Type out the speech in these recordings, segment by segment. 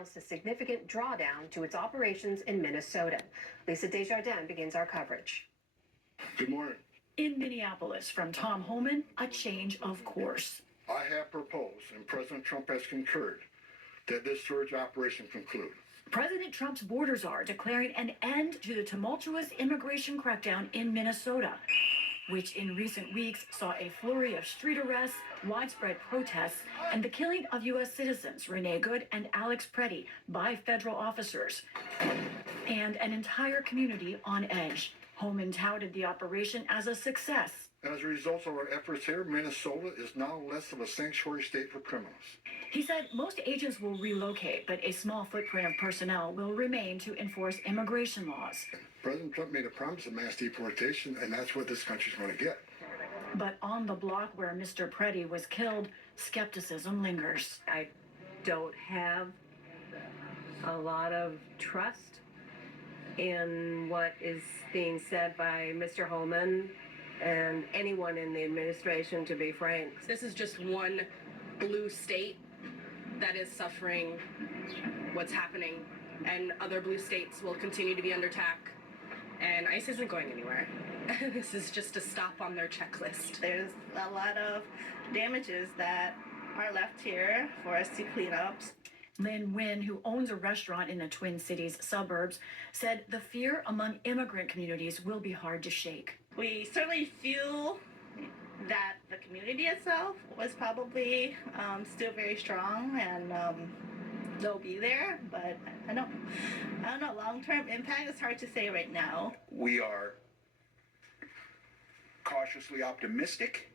announced a significant drawdown to its operations in Minnesota. Lisa Desjardins begins our coverage. Good morning. In Minneapolis, from Tom Homan, a change of course. I have proposed, and President Trump has concurred, that this surge operation conclude. President Trump's border czar declaring an end to the tumultuous immigration crackdown in Minnesota, which in recent weeks saw a flurry of street arrests, widespread protests, and the killing of U.S. citizens Renee Good and Alex Preddy by federal officers, and an entire community on edge. Homan touted the operation as a success. As a result of our efforts here, Minnesota is now less of a sanctuary state for criminals. He said most agents will relocate, but a small footprint of personnel will remain to enforce immigration laws. President Trump made a promise of mass deportation, and that's what this country's going to get. But on the block where Mr. Preddy was killed, skepticism lingers. I don't have a lot of trust in what is being said by Mr. Homan and anyone in the administration, to be frank. This is just one blue state that is suffering what's happening, and other blue states will continue to be under attack, and ICE isn't going anywhere. This is just a stop on their checklist. There's a lot of damages that are left here for us to clean up. Lynn Wynn, who owns a restaurant in the Twin Cities suburbs, said the fear among immigrant communities will be hard to shake. We certainly feel that the community itself was probably still very strong, and they'll be there, but I don't know, long-term impact is hard to say right now. We are cautiously optimistic.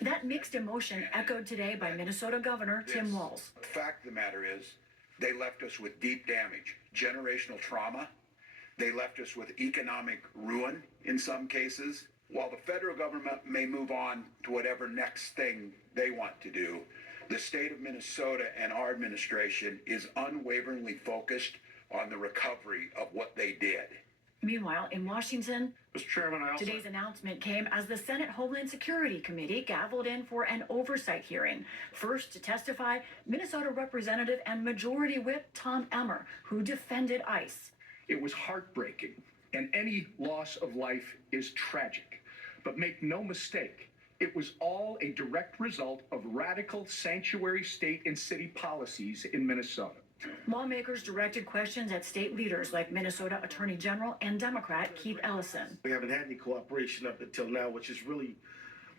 That mixed emotion echoed today by Minnesota Governor Tim Walz. The fact of the matter is, they left us with deep damage, generational trauma. They left us with economic ruin in some cases. While the federal government may move on to whatever next thing they want to do, the state of Minnesota and our administration is unwaveringly focused on the recovery of what they did. Meanwhile, in Washington, Mr. Chairman, today's announcement came as the Senate Homeland Security Committee gavelled in for an oversight hearing. First to testify, Minnesota Representative and Majority Whip Tom Emmer, who defended ICE. It was heartbreaking, and any loss of life is tragic. But make no mistake, it was all a direct result of radical sanctuary state and city policies in Minnesota. Lawmakers directed questions at state leaders like Minnesota Attorney General and Democrat Keith Ellison. We haven't had any cooperation up until now, which is really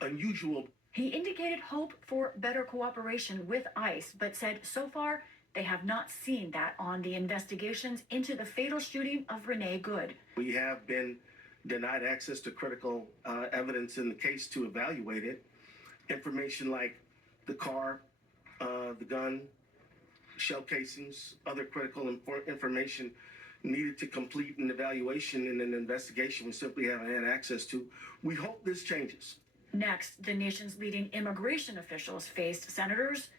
unusual. He indicated hope for better cooperation with ICE, but said so far they have not seen that on the investigations into the fatal shooting of Renee Good. We have been denied access to critical evidence in the case to evaluate it. Information like the car, the gun, shell casings, other critical information needed to complete an evaluation and an investigation we simply haven't had access to. We hope this changes. Next, the nation's leading immigration officials faced senators.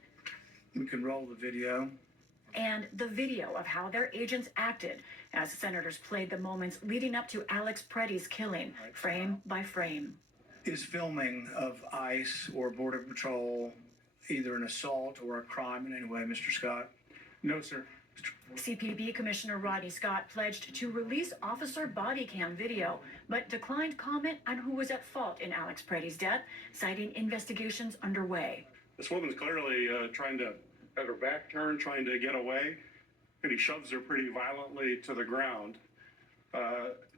We can roll the video. And the video of how their agents acted as senators played the moments leading up to Alex Preddy's killing, frame by frame. Is filming of ICE or Border Patrol either an assault or a crime in any way, Mr. Scott? No, sir. CPB Commissioner Rodney Scott pledged to release officer body cam video, but declined comment on who was at fault in Alex Preddy's death, citing investigations underway. This woman's clearly trying to have her back turned, trying to get away, and he shoves her pretty violently to the ground.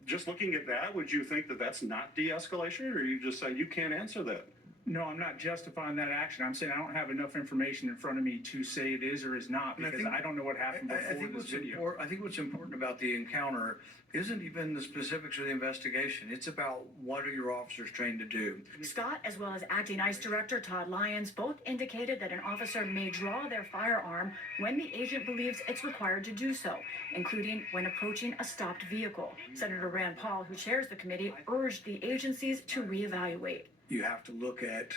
Just looking at that, would you think that that's not de-escalation, or are you just saying you can't answer that? No, I'm not justifying that action. I'm saying I don't have enough information in front of me to say it is or is not, because I don't know what happened before this video. I think what's important about the encounter isn't even the specifics of the investigation. It's about what are your officers trained to do. Scott, as well as acting ICE Director Todd Lyons, both indicated that an officer may draw their firearm when the agent believes it's required to do so, including when approaching a stopped vehicle. Senator Rand Paul, who chairs the committee, urged the agencies to reevaluate. You have to look at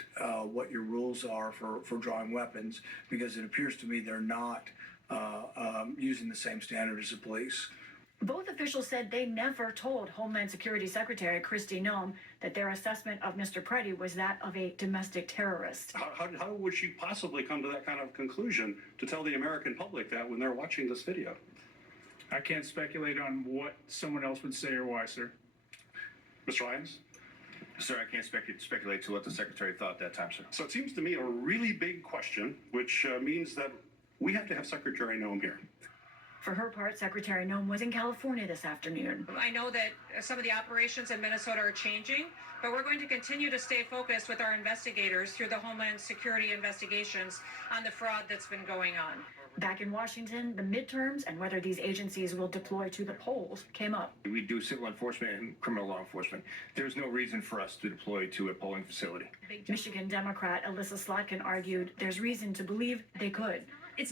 what your rules are for drawing weapons, because it appears to me they're not using the same standard as the police. Both officials said they never told Homeland Security Secretary Kristi Noem that their assessment of Mr. Preddy was that of a domestic terrorist. How would she possibly come to that kind of conclusion to tell the American public that when they're watching this video? I can't speculate on what someone else would say or why, sir. Mr. Lyons? Sir, I can't speculate to what the secretary thought that time, sir. So it seems to me a really big question, which means that we have to have Secretary Noem here. For her part, Secretary Noem was in California this afternoon. I know that some of the operations in Minnesota are changing, but we're going to continue to stay focused with our investigators through the Homeland Security investigations on the fraud that's been going on. Back in Washington, the midterms and whether these agencies will deploy to the polls came up. We do civil enforcement and criminal law enforcement. There's no reason for us to deploy to a polling facility. Michigan Democrat Alyssa Slotkin argued there's reason to believe they could. It's not